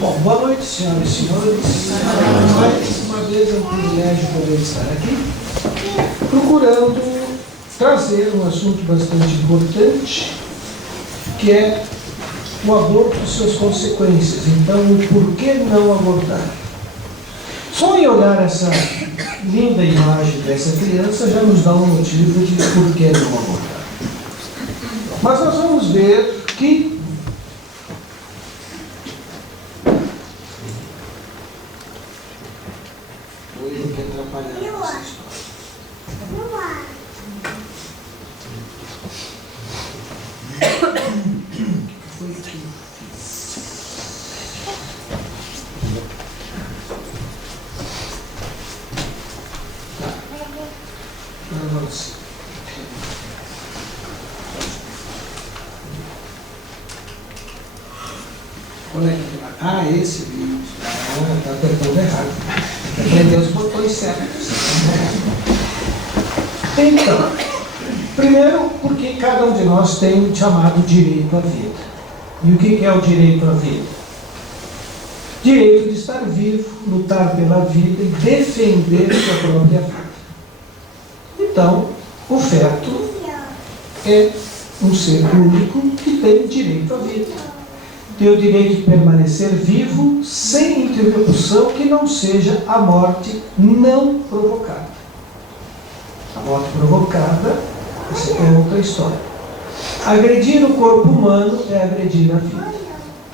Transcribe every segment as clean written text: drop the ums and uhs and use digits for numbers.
Bom, boa noite, senhoras e senhores. Mais uma vez é um privilégio poder estar aqui, procurando trazer um assunto bastante importante, que é o aborto e suas consequências. Então, o porquê não abortar? Só em olhar essa linda imagem dessa criança já nos dá um motivo de por que não abortar. Mas nós vamos ver que esse vídeo. Está apertando errado. Aprendeu os botões certos. Então, primeiro, porque cada um de nós tem o chamado direito à vida. E o que é o direito à vida? Direito de estar vivo, lutar pela vida e defender sua própria vida. Então, o feto é um ser único que tem direito à vida. Tem o direito de permanecer vivo sem interrupção que não seja a morte não provocada. A morte provocada, essa é outra história. Agredir o corpo humano é agredir a vida.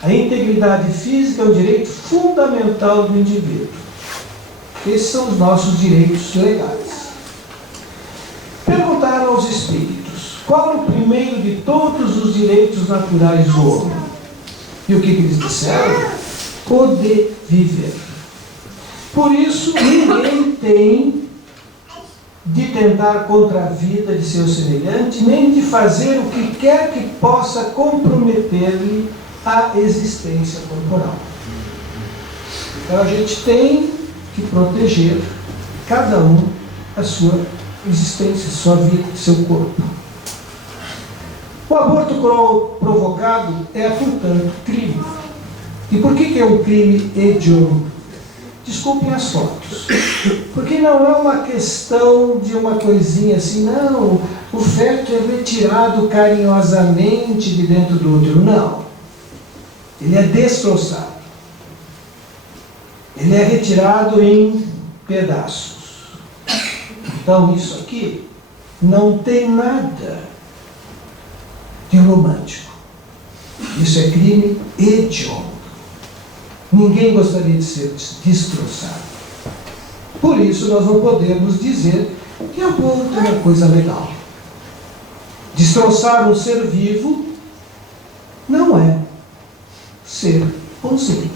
A integridade física é um direito fundamental do indivíduo. Esses são os nossos direitos legais. Perguntaram aos espíritos, qual é o primeiro de todos os direitos naturais do homem? E o que eles disseram? Poder viver. Por isso, ninguém tem de tentar contra a vida de seu semelhante, nem de fazer o que quer que possa comprometer-lhe a existência corporal. Então, a gente tem que proteger cada um a sua existência, sua vida, seu corpo. O aborto provocado é, portanto, crime. E por que é um crime hediondo? Desculpem as fotos. Porque não é uma questão de uma coisinha assim, não, o feto é retirado carinhosamente de dentro do útero. Não. Ele é destroçado. Ele é retirado em pedaços. Então, isso aqui não tem nada de romântico. Isso é crime hediondo. Ninguém gostaria de ser destroçado. Por isso nós não podemos dizer que aborto é uma coisa legal. Destroçar um ser vivo não é ser bonzinho.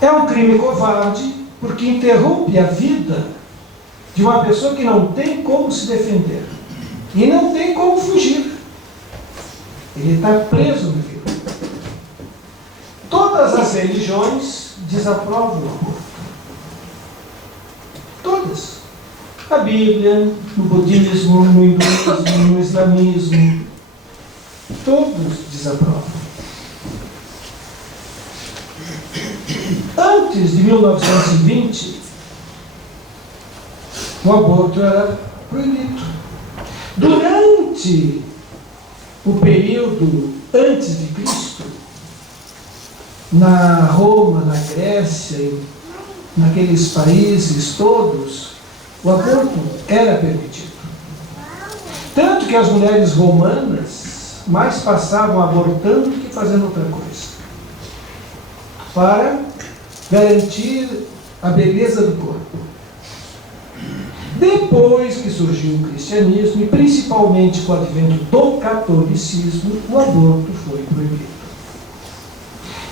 É um crime covarde porque interrompe a vida de uma pessoa que não tem como se defender. E não tem como fugir. Ele está preso no vida. Todas as religiões desaprovam o aborto. Todas. A Bíblia, no budismo, no hinduísmo, no islamismo, todos desaprovam. Antes de 1920, o aborto era proibido. Durante o período antes de Cristo, na Roma, na Grécia, naqueles países todos, o aborto era permitido. Tanto que as mulheres romanas mais passavam abortando do que fazendo outra coisa, para garantir a beleza do corpo. Depois que surgiu o cristianismo, e principalmente com o advento do catolicismo, o aborto foi proibido.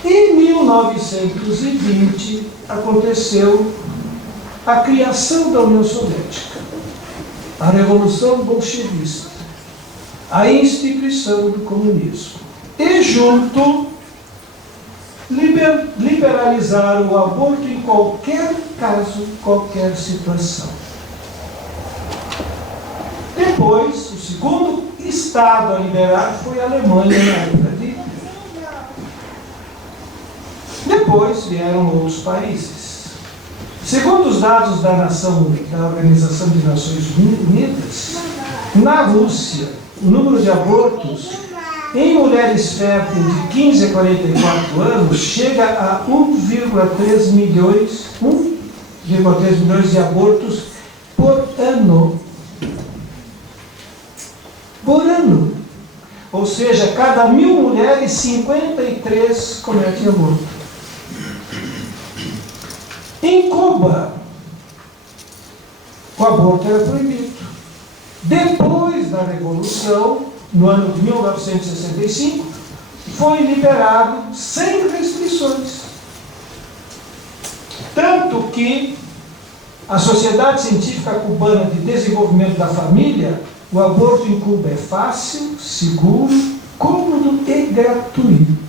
Em 1920, aconteceu a criação da União Soviética, a Revolução Bolchevista, a instituição do comunismo. E junto, liberalizar o aborto em qualquer caso, qualquer situação. Depois, o segundo estado a liberar foi a Alemanha na época de Hitler. depois vieram outros países. Segundo os dados da Organização de Nações Unidas, na Rússia, o número de abortos em mulheres férteis de 15 a 44 anos chega a 1,3 milhões de abortos por ano. Por ano. Ou seja, cada 1.000 mulheres, 53 cometem aborto. Em Cuba, o aborto era proibido. Depois da Revolução, no ano de 1965, foi liberado sem restrições. Tanto que a Sociedade Científica Cubana de Desenvolvimento da Família, o aborto em Cuba é fácil, seguro, cômodo e gratuito.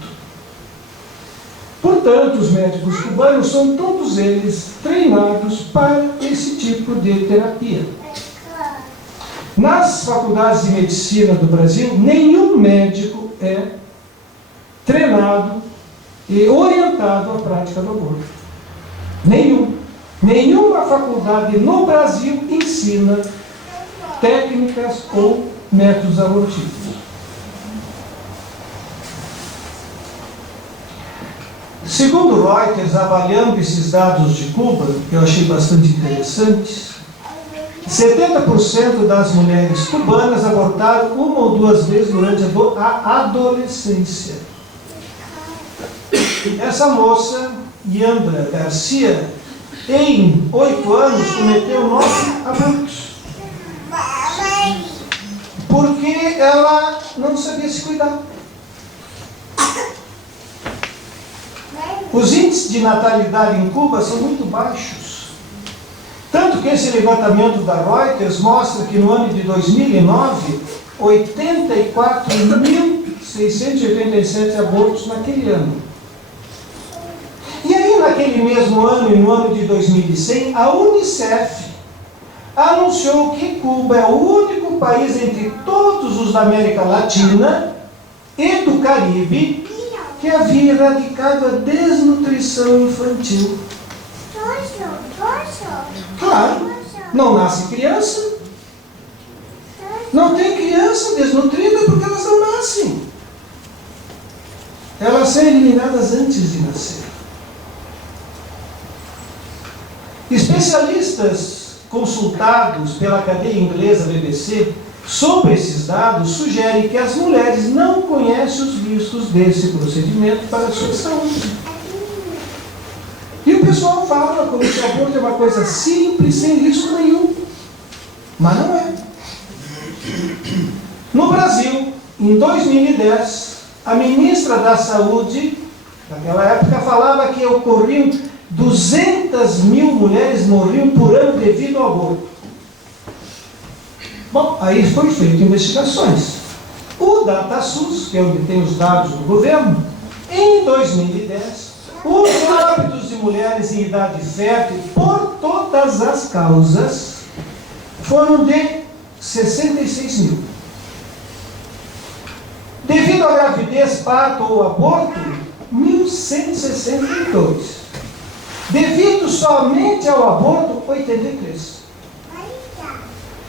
Portanto, os médicos cubanos são todos eles treinados para esse tipo de terapia. Nas faculdades de medicina do Brasil, nenhum médico é treinado e orientado à prática do aborto. Nenhum. Nenhuma faculdade no Brasil ensina técnicas ou métodos abortivos. Segundo Reuters, avaliando esses dados de Cuba, que eu achei bastante interessantes, 70% das mulheres cubanas abortaram uma ou duas vezes durante a adolescência. Essa moça, Yandra Garcia, em 8 anos, cometeu 9 abortos. Porque ela não sabia se cuidar. Os índices de natalidade em Cuba são muito baixos. Tanto que esse levantamento da Reuters mostra que no ano de 2009, 84.687 abortos naquele ano. E aí, naquele mesmo ano, e no ano de 2100, a Unicef anunciou que Cuba é o único país entre todos os da América Latina e do Caribe que havia erradicado a desnutrição infantil. Claro, não nasce criança. Não tem criança desnutrida porque elas não nascem. Elas são eliminadas antes de nascer. Especialistas consultados pela cadeia inglesa BBC sobre esses dados sugerem que as mulheres não conhecem os riscos desse procedimento para a sua saúde. E o pessoal fala como se o aborto é uma coisa simples, sem risco nenhum. Mas não é. No Brasil, em 2010, a ministra da Saúde, naquela época, falava que ocorriam 200.000 mulheres morriam por ano devido ao aborto. Bom, aí foi feito investigações. O DataSUS, que é onde tem os dados do governo, em 2010, os óbitos de mulheres em idade fértil, por todas as causas, foram de 66.000. Devido à gravidez, parto ou aborto, 1.162. Devido somente ao aborto, 83.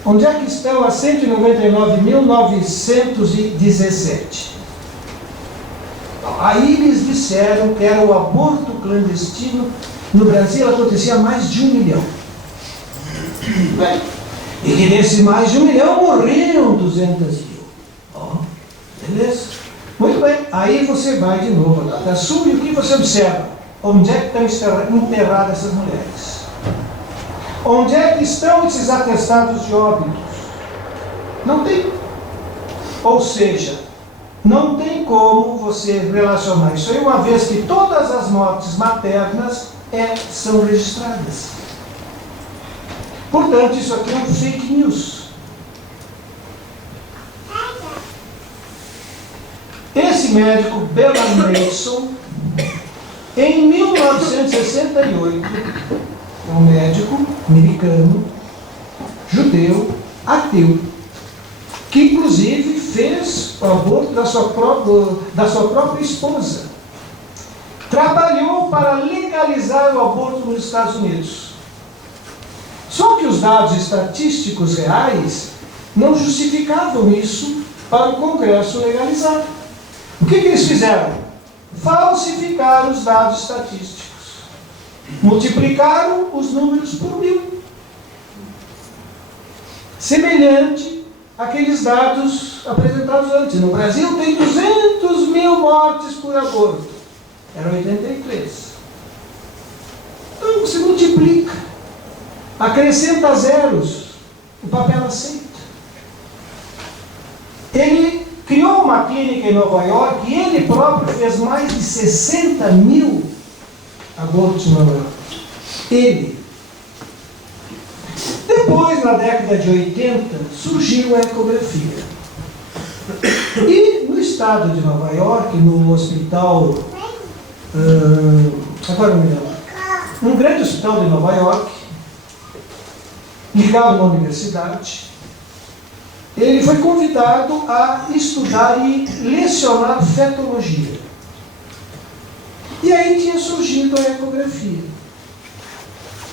Onde é que estão as 199.917? Aí eles disseram que era o aborto clandestino. No Brasil acontecia mais de 1 milhão. Bem, e que nesse mais de 1 milhão morriam 200.000. Beleza? Muito bem. Aí você vai de novo à DataSUS e o que você observa? Onde é que estão enterradas essas mulheres? Onde é que estão esses atestados de óbitos? Não tem. Ou seja, não tem como você relacionar isso aí, uma vez que todas as mortes maternas são registradas. Portanto, isso aqui é um fake news. Esse médico, Bela Mason, em 1968, é um médico americano, judeu, ateu, que inclusive fez o aborto da sua própria esposa. trabalhou para legalizar o aborto nos Estados Unidos. Só que os dados estatísticos reais não justificavam isso para o Congresso legalizar. O que eles fizeram? Falsificaram os dados estatísticos. Multiplicaram os números por 1000. Semelhante àqueles dados apresentados antes. No Brasil tem 200 mil mortes por aborto. Eram 83. Então você multiplica. Acrescenta zeros. O papel aceita. Ele criou uma clínica em Nova York e ele próprio fez mais de 60 mil abortos em Nova York. Ele. Depois, na década de 80, surgiu a ecografia. E no estado de Nova York, no hospital, agora me lembro, um grande hospital de Nova York, ligado a uma universidade, ele foi convidado a estudar e lecionar fetologia. E aí tinha surgido a ecografia.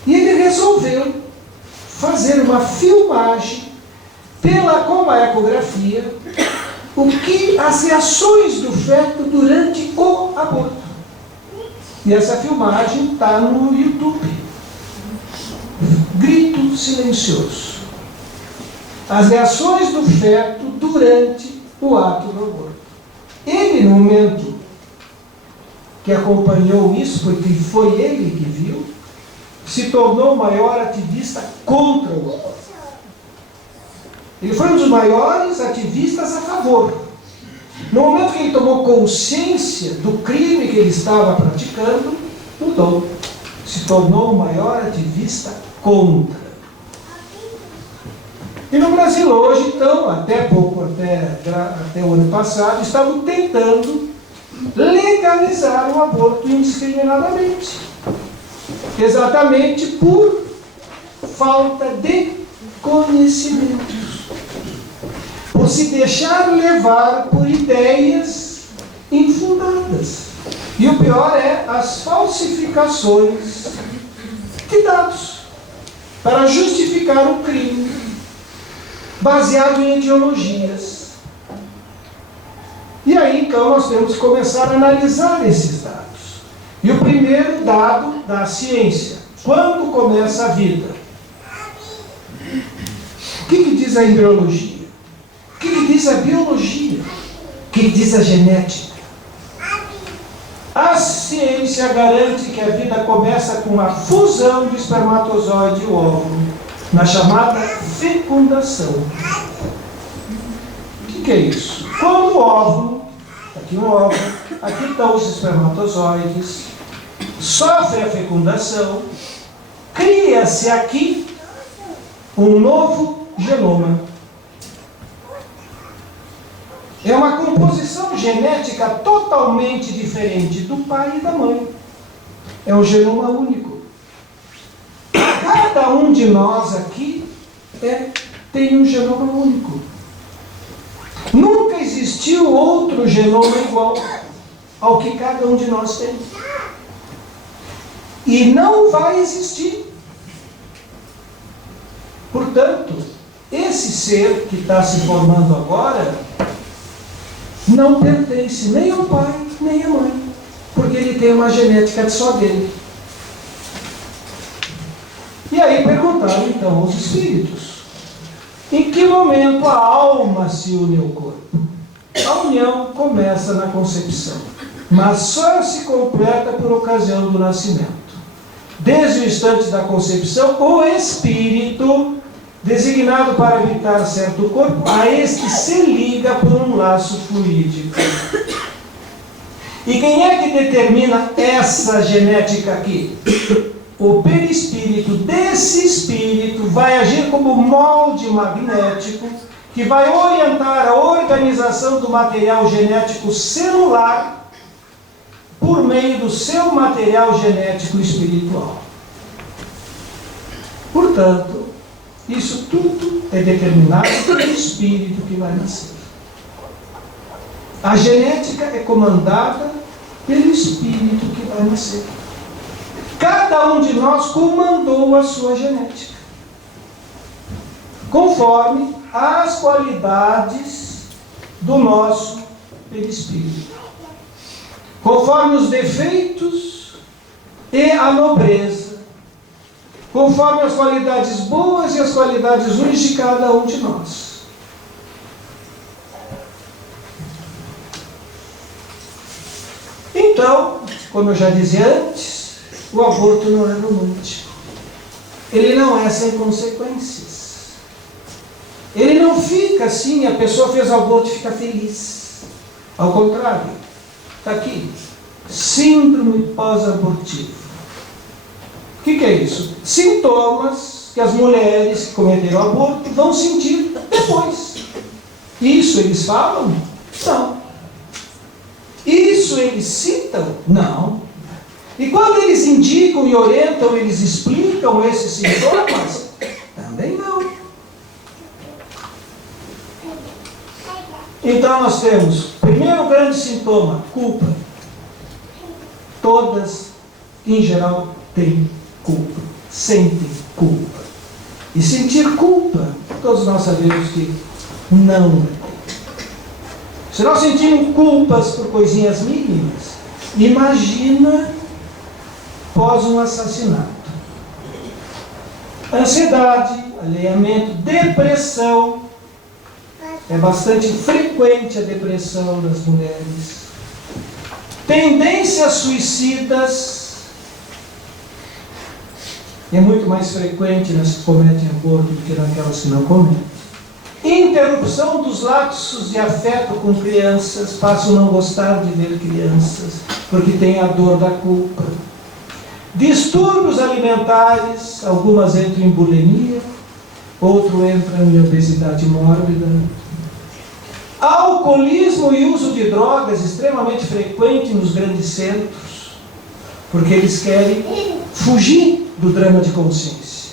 E ele resolveu fazer uma filmagem com a ecografia, as reações do feto durante o aborto. E essa filmagem está no YouTube. Grito silencioso. As reações do feto durante o ato do aborto. Ele, no momento que acompanhou isso, porque foi ele que viu, se tornou o maior ativista contra o aborto. Ele foi um dos maiores ativistas a favor. No momento que ele tomou consciência do crime que ele estava praticando, mudou. Se tornou o maior ativista contra. E no Brasil hoje, então, até o ano passado, estavam tentando legalizar o aborto indiscriminadamente. Exatamente por falta de conhecimentos. Por se deixar levar por ideias infundadas. E o pior é as falsificações de dados para justificar o crime baseado em ideologias. E aí, então, nós temos que começar a analisar esses dados. E o primeiro dado da ciência: quando começa a vida? O que diz a embriologia? O que diz a biologia? O que diz a genética? A ciência garante que a vida começa com a fusão do espermatozoide e o óvulo, na chamada fecundação. O que é isso? Quando o óvulo, aqui um óvulo, aqui estão os espermatozoides, sofre a fecundação, cria-se aqui um novo genoma. É uma composição genética totalmente diferente do pai e da mãe. É um genoma único. Cada um de nós aqui tem um genoma único. Nunca existiu outro genoma igual ao que cada um de nós tem. E não vai existir. Portanto, esse ser que está se formando agora não pertence nem ao pai, nem à mãe, porque ele tem uma genética só dele. E aí perguntaram então aos espíritos: em que momento a alma se une ao corpo? A união começa na concepção, mas só se completa por ocasião do nascimento. Desde o instante da concepção, o espírito, designado para habitar certo corpo, a este se liga por um laço fluídico. E quem é que determina essa genética aqui? O perispírito desse espírito vai agir como molde magnético que vai orientar a organização do material genético celular por meio do seu material genético espiritual. Portanto, isso tudo é determinado pelo espírito que vai nascer. A genética é comandada pelo Espírito que vai nascer. Cada um de nós comandou a sua genética, conforme as qualidades do nosso perispírito, conforme os defeitos e a nobreza, conforme as qualidades boas e as qualidades ruins de cada um de nós. Então, como eu já dizia antes, o aborto não é romântico. Ele não é sem consequências. Ele não fica assim, a pessoa fez o aborto e fica feliz. Ao contrário, está aqui, síndrome pós-abortiva. O que é isso? Sintomas que as mulheres que cometeram aborto vão sentir depois. Isso eles falam? Não. Isso eles citam? Não. E quando eles indicam e orientam, eles explicam esses sintomas? Também não. Então nós temos, primeiro grande sintoma, culpa. Todas, em geral, têm culpa, sentem culpa. E sentir culpa, todos nós sabemos que não é. Se nós sentimos culpas por coisinhas mínimas, imagina após um assassinato. Ansiedade, alheamento, depressão. É bastante frequente a depressão das mulheres. Tendências suicidas. É muito mais frequente nas que cometem aborto do que naquelas que não cometem. Interrupção dos laços de afeto com crianças. Passam a não gostar de ver crianças, porque tem a dor da culpa. Distúrbios alimentares. Algumas entram em bulimia, outro entra em obesidade mórbida. Alcoolismo e uso de drogas extremamente frequente nos grandes centros, porque eles querem fugir do drama de consciência.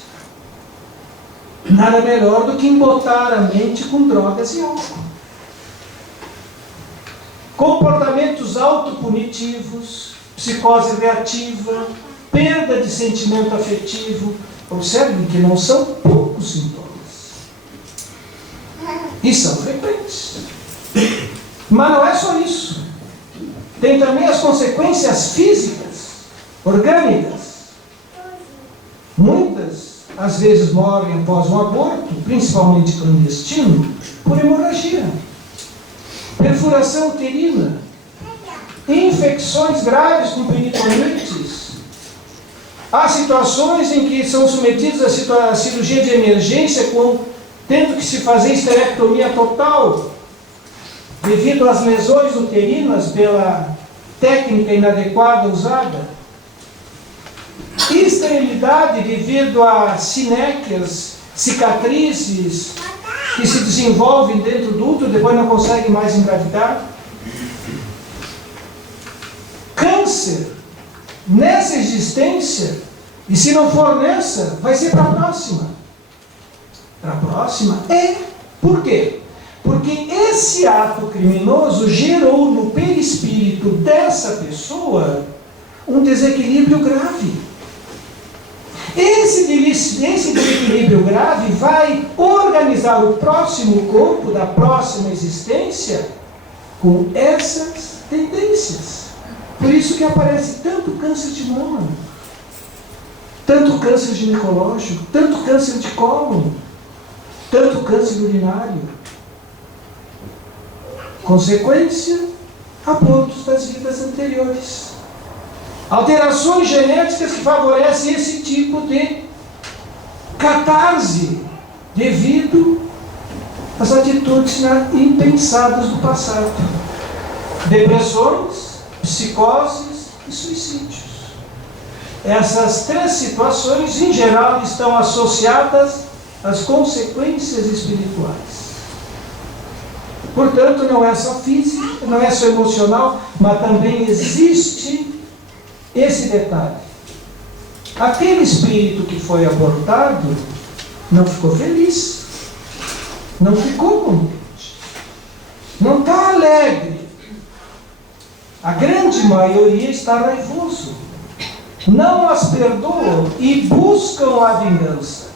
Nada melhor do que embotar a mente com drogas e álcool. Comportamentos autopunitivos, psicose reativa, perda de sentimento afetivo. Observem que não são poucos sintomas. E são frequentes. Mas não é só isso. Tem também as consequências físicas, orgânicas. Muitas, às vezes, morrem após um aborto, principalmente clandestino, por hemorragia, perfuração uterina, infecções graves com peritonites. Há situações em que são submetidos a cirurgia de emergência, tendo que se fazer esterectomia total, devido às lesões uterinas pela técnica inadequada usada. Esterilidade devido a sinéquias, cicatrizes que se desenvolvem dentro do útero, depois não conseguem mais engravidar. Câncer, nessa existência, e se não for nessa, vai ser para a próxima. Para a próxima? Por quê? Porque esse ato criminoso gerou no perispírito dessa pessoa um desequilíbrio grave. Esse desequilíbrio grave vai organizar o próximo corpo da próxima existência com essas tendências. Por isso que aparece tanto câncer de mama, tanto câncer ginecológico, tanto câncer de cólon, tanto câncer urinário. Consequência, abortos das vidas anteriores. Alterações genéticas que favorecem esse tipo de catarse devido às atitudes impensadas do passado. Depressões, psicoses e suicídios. Essas três situações, em geral, estão associadas às consequências espirituais. Portanto, não é só físico, não é só emocional, mas também existe esse detalhe. Aquele espírito que foi abortado não ficou feliz, não ficou contente, não está alegre. a grande maioria está raivoso. Não as perdoam e buscam a vingança.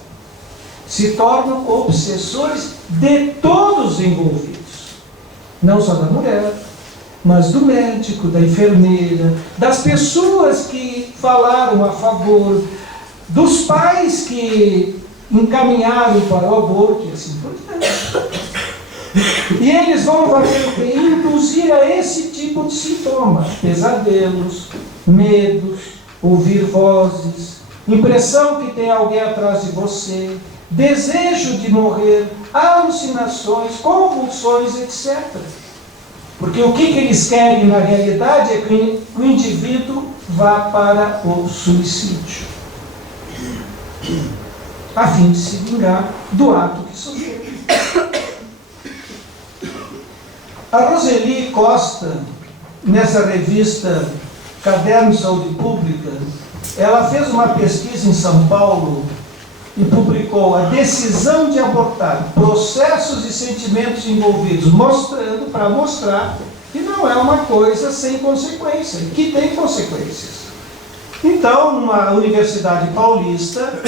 Se tornam obsessores de todos os envolvidos. Não só da mulher, mas do médico, da enfermeira, das pessoas que falaram a favor, dos pais que encaminharam para o aborto e assim por diante. E eles vão fazer induzir a esse tipo de sintoma: pesadelos, medos, ouvir vozes, impressão que tem alguém atrás de você, desejo de morrer, alucinações, convulsões, etc. Porque o que eles querem na realidade é que o indivíduo vá para o suicídio, a fim de se vingar do ato que sofreu. A Roseli Costa, nessa revista Caderno de Saúde Pública, ela fez uma pesquisa em São Paulo e publicou A Decisão de Abortar, Processos e Sentimentos Envolvidos, para mostrar que não é uma coisa sem consequência, que tem consequências. Então, numa universidade paulista,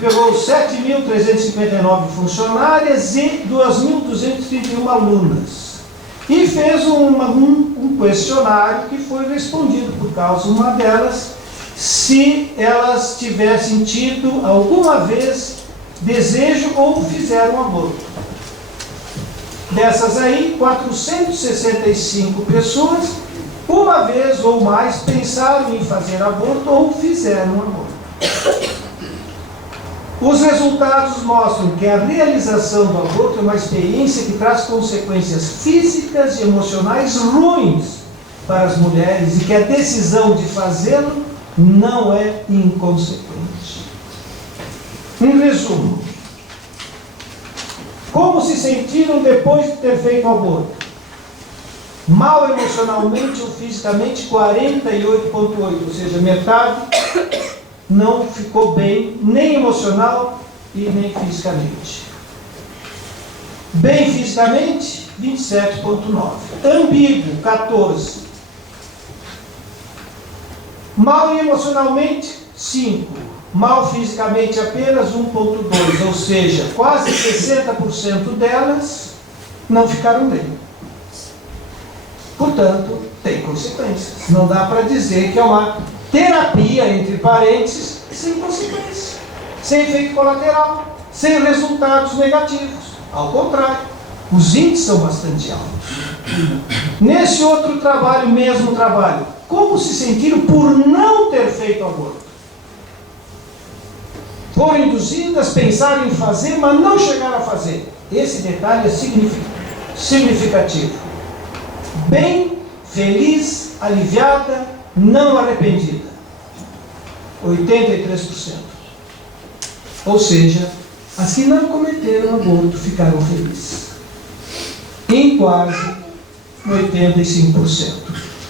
pegou 7.359 funcionárias e 2.231 alunas. E fez um questionário que foi respondido por causa, uma delas, se elas tivessem tido alguma vez desejo ou fizeram aborto. Dessas aí, 465 pessoas, uma vez ou mais, pensaram em fazer aborto ou fizeram aborto. Os resultados mostram que a realização do aborto é uma experiência que traz consequências físicas e emocionais ruins para as mulheres e que a decisão de fazê-lo não é inconsequente. Em resumo, como se sentiram depois de ter feito o aborto? Mal emocionalmente ou fisicamente, 48,8%, ou seja, metade não ficou bem, nem emocional e nem fisicamente. Bem fisicamente, 27,9%. Ambíguo, 14%. Mal emocionalmente, 5%. Mal fisicamente, apenas 1,2%. Ou seja, quase 60% delas não ficaram bem. Portanto, tem consequências. Não dá para dizer que é uma terapia, entre parênteses, sem consequência, sem efeito colateral, sem resultados negativos. Ao contrário, os índices são bastante altos. Nesse outro trabalho, mesmo trabalho, como se sentiram por não ter feito aborto? Foram induzidas, pensaram em fazer, mas não chegaram a fazer. Esse detalhe é significativo. Bem, feliz, aliviada, não arrependida. 83%. Ou seja, as que não cometeram aborto ficaram felizes. Em quase 85%.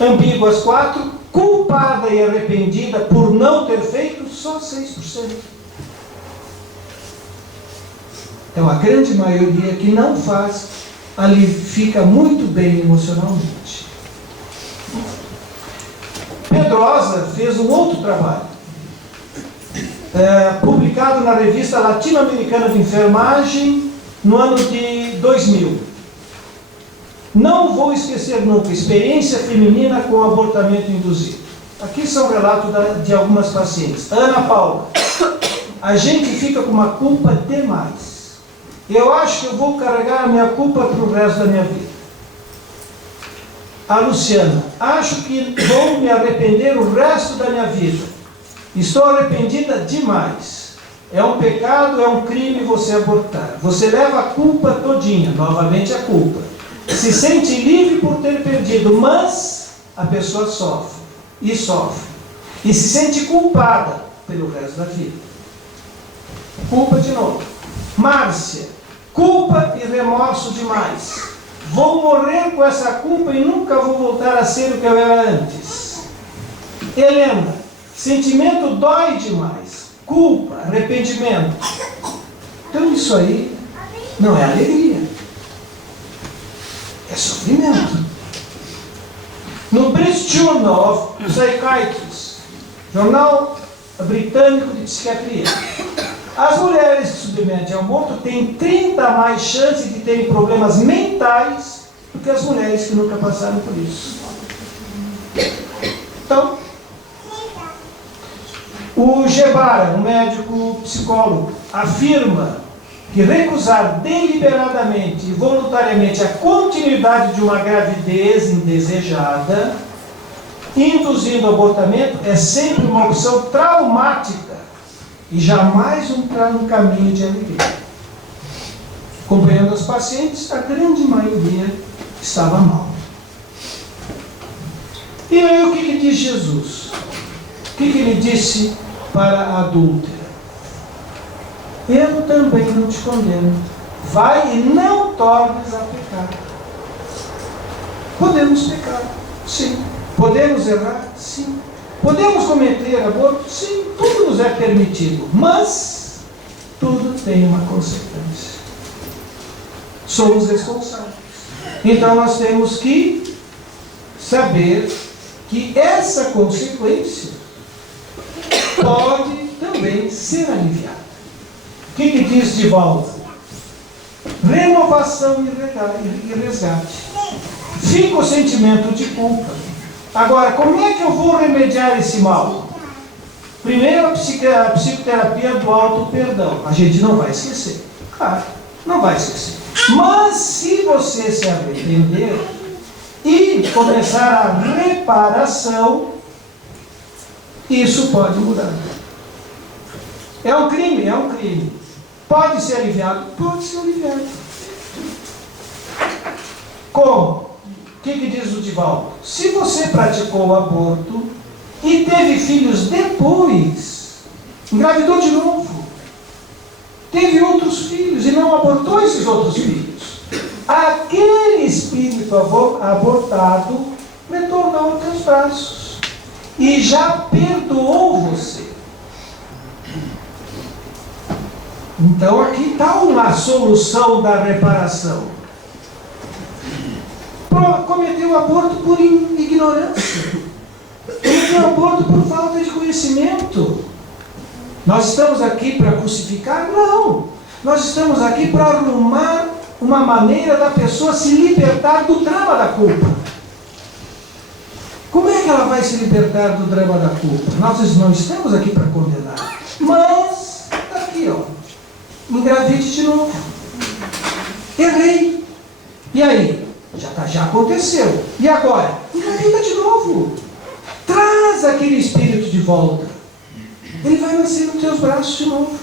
Ambíguas 4%, culpada e arrependida por não ter feito, só 6%. Então, a grande maioria que não faz, ali fica muito bem emocionalmente. Pedrosa fez um outro trabalho, publicado na revista Latino-Americana de Enfermagem, no ano de 2000. Não vou esquecer nunca, experiência feminina com abortamento induzido. Aqui são relatos de algumas pacientes. Ana Paula: a gente fica com uma culpa demais. Eu acho que eu vou carregar a minha culpa para o resto da minha vida. A Luciana: acho que vou me arrepender o resto da minha vida. Estou arrependida demais. É um pecado, é um crime você abortar. Você leva a culpa todinha, novamente a culpa. Se sente livre por ter perdido, mas a pessoa sofre, e sofre. E se sente culpada pelo resto da vida. Culpa de novo. Márcia: culpa e remorso demais. Vou morrer com essa culpa e nunca vou voltar a ser o que eu era antes. Helena: sentimento dói demais. Culpa, arrependimento. Então isso aí não é alegria. É sofrimento. No British Journal of Psychiatry, jornal britânico de psiquiatria, as mulheres que submetem ao aborto têm 30 mais chances de terem problemas mentais do que as mulheres que nunca passaram por isso. Então, o Gebara, um médico psicólogo, afirma que recusar deliberadamente e voluntariamente a continuidade de uma gravidez indesejada, induzindo abortamento, é sempre uma opção traumática e jamais um caminho de alegria. Acompanhando os pacientes, a grande maioria estava mal. E aí o que diz Jesus? O que ele disse para a adúltera? Eu também não te condeno. Vai e não tornes a pecar. Podemos pecar, sim. Podemos errar, sim. Podemos cometer aborto, sim. Tudo nos é permitido, mas tudo tem uma consequência. Somos responsáveis. Então nós temos que saber que essa consequência pode também ser aliviada. O que diz de volta? Renovação e resgate. Fica o sentimento de culpa. Agora, como é que eu vou remediar esse mal? Primeiro, a psicoterapia do auto-perdão. A gente não vai esquecer. Claro, não vai esquecer. Mas se você se arrepender e começar a reparação, isso pode mudar. É um crime, é um crime. Pode ser aliviado? Pode ser aliviado. Como? O que diz o Divaldo? Se você praticou o aborto e teve filhos depois, engravidou de novo, teve outros filhos e não abortou esses outros filhos, aquele espírito abortado retornou aos teus braços e já perdoou você. Então aqui está uma solução da reparação. Cometeu aborto por ignorância. Cometeu aborto por falta de conhecimento. Nós estamos aqui para crucificar? Não. Nós estamos aqui para arrumar uma maneira da pessoa se libertar do drama da culpa. Como é que ela vai se libertar do drama da culpa? Nós não estamos aqui para condenar. Mas, está aqui, ó. Engravide de novo. Errei. E aí? Já aconteceu. E agora? Engravida de novo. Traz aquele espírito de volta. Ele vai nascer nos teus braços de novo.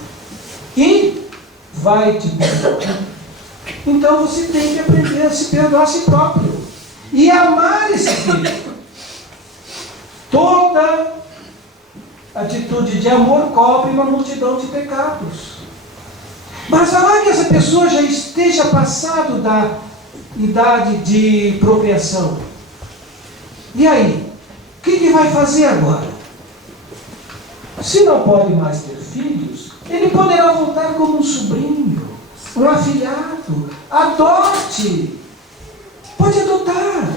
E vai te perdoar. Então você tem que aprender a se perdoar a si próprio. E amar esse filho. Toda atitude de amor cobre uma multidão de pecados. Mas vai que essa pessoa já esteja passado da idade de procriação. E aí? O que vai fazer agora? Se não pode mais ter filhos, ele poderá voltar como um sobrinho, um afilhado. Adote. Pode adotar.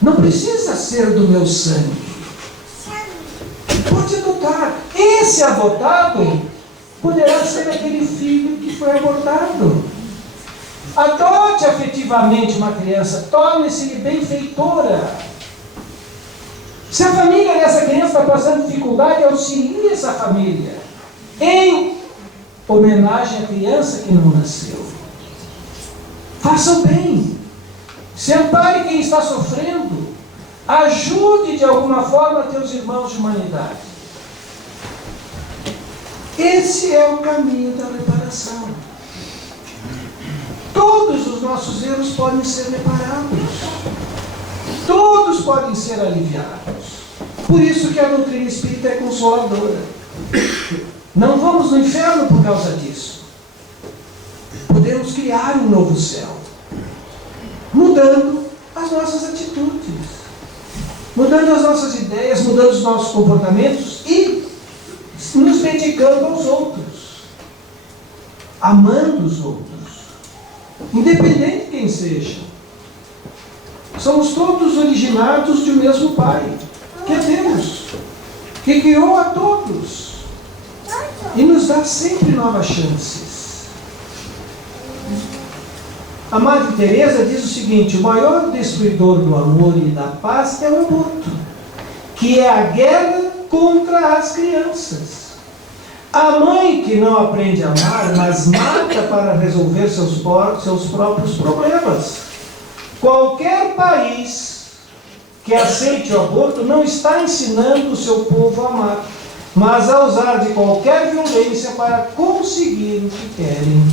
Não precisa ser do meu sangue. Pode adotar. Esse adotado poderá ser aquele filho que foi abortado. Adote afetivamente uma criança, torne-se benfeitora. Se a família dessa criança está passando dificuldade, auxilie essa família em homenagem à criança que não nasceu. Faça o bem. Se ampare quem está sofrendo. Ajude de alguma forma teus irmãos de humanidade. Esse é o caminho da reparação. Todos os nossos erros podem ser reparados. Todos podem ser aliviados. Por isso que a doutrina espírita é consoladora. Não vamos no inferno por causa disso. Podemos criar um novo céu. Mudando as nossas atitudes. Mudando as nossas ideias, mudando os nossos comportamentos e nos dedicando aos outros. Amando os outros. Independente de quem seja. Somos todos originados de um mesmo Pai, que é Deus, que criou a todos e nos dá sempre novas chances. A Madre Teresa diz o seguinte: o maior destruidor do amor e da paz é o aborto, que é a guerra contra as crianças. A mãe que não aprende a amar, mas mata para resolver seus próprios problemas. Qualquer país que aceite o aborto não está ensinando o seu povo a amar, mas a usar de qualquer violência para conseguir o que querem.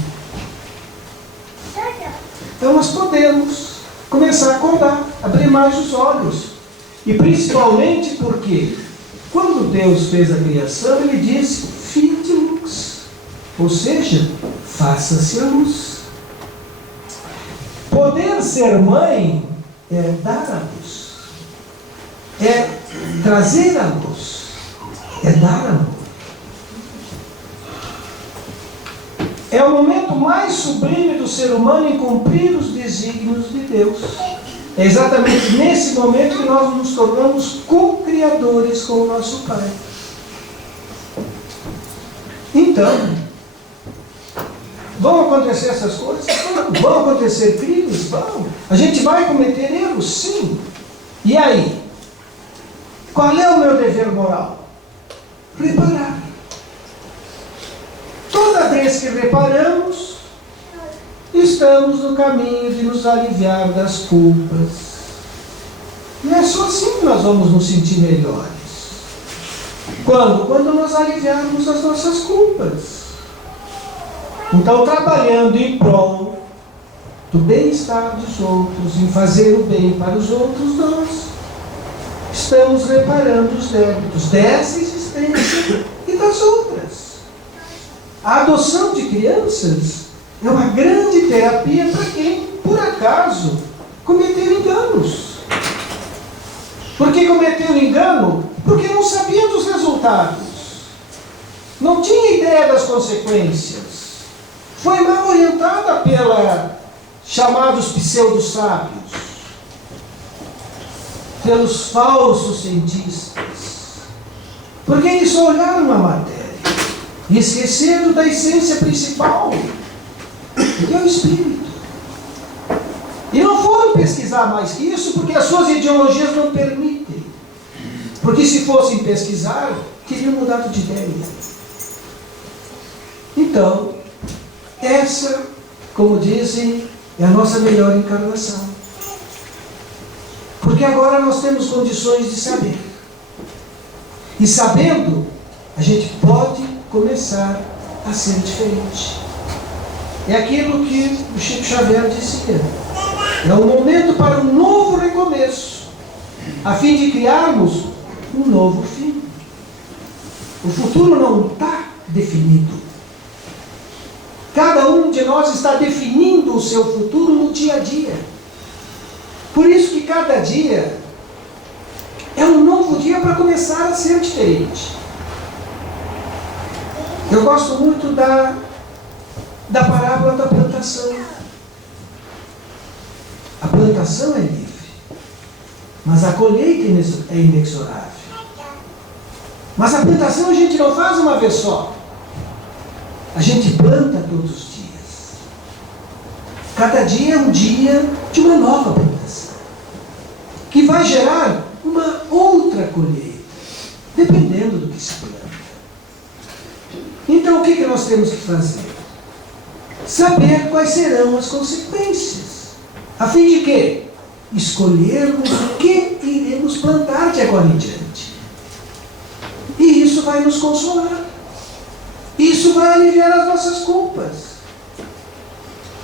Então nós podemos começar a acordar, abrir mais os olhos. E principalmente porque, quando Deus fez a criação, Ele disse: Fiat lux, ou seja, faça-se a luz. Poder ser mãe é dar a luz, é trazer a luz, é dar amor. É o momento mais sublime do ser humano em cumprir os desígnios de Deus. É exatamente nesse momento que nós nos tornamos co-criadores com o nosso Pai. Então, vão acontecer essas coisas? Vão acontecer crimes? Vão. A gente vai cometer erros? Sim. E aí? Qual é o meu dever moral? Reparar. Toda vez que reparamos, estamos no caminho de nos aliviar das culpas. E é só assim que nós vamos nos sentir melhores. Quando? Quando nós aliviarmos as nossas culpas. Então, trabalhando em prol do bem-estar dos outros, em fazer o bem para os outros, nós estamos reparando os débitos dessa existência e das outras. A adoção de crianças é uma grande terapia para quem, por acaso, cometeu enganos. Por que cometeu engano? Porque não sabia dos resultados. Não tinha ideia das consequências. Foi mal orientada pela chamados pseudo-sábios, pelos falsos cientistas. Porque eles só olharam a matéria e esqueceram da essência principal, que é o Espírito. E não foram pesquisar mais que isso, porque as suas ideologias não permitem. Porque se fossem pesquisar, teriam mudado de ideia. Então, essa, como dizem, é a nossa melhor encarnação. Porque agora nós temos condições de saber. E sabendo, a gente pode começar a ser diferente. É aquilo que o Chico Xavier dizia. É um momento para um novo recomeço, a fim de criarmos um novo fim. O futuro não está definido. Cada um de nós está definindo o seu futuro no dia a dia. Por isso que cada dia é um novo dia para começar a ser diferente. Eu gosto muito da parábola da plantação. A plantação é livre, mas a colheita é inexorável. Mas a plantação a gente não faz uma vez só. A gente planta todos os dias. Cada dia é um dia de uma nova plantação, que vai gerar uma outra colheita, dependendo do que se planta. Então o que nós temos que fazer? Saber quais serão as consequências, a fim de quê? Escolhermos o que iremos plantar de agora em diante. E isso vai nos consolar. Isso vai aliviar as nossas culpas.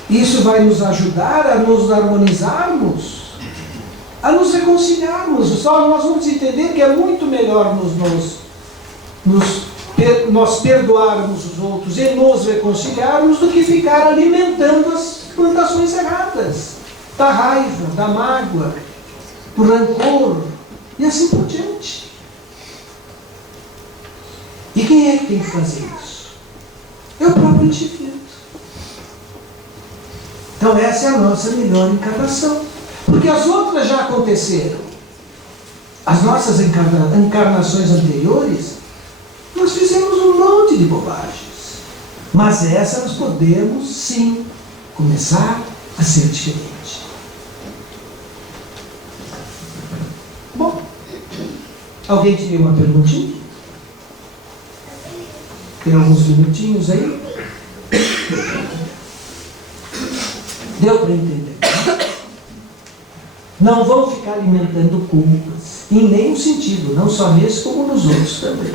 Isso vai nos ajudar a nos harmonizarmos, a nos reconciliarmos. Só nós vamos entender que é muito melhor nós perdoarmos os outros e nos reconciliarmos do que ficar alimentando as plantações erradas, da raiva, da mágoa, do rancor e assim por diante. E quem é que tem que fazer isso? É o próprio indivíduo. Então essa é a nossa melhor encarnação. Porque as outras já aconteceram. As nossas encarnações anteriores, nós fizemos um monte de bobagens. Mas essa nós podemos, sim, começar a ser diferente. Bom, alguém tinha uma perguntinha? Tem alguns minutinhos aí? Deu para entender? Não vão ficar alimentando culpas, em nenhum sentido, não só nesse como nos outros também.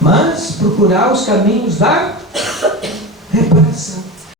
Mas procurar os caminhos da reparação.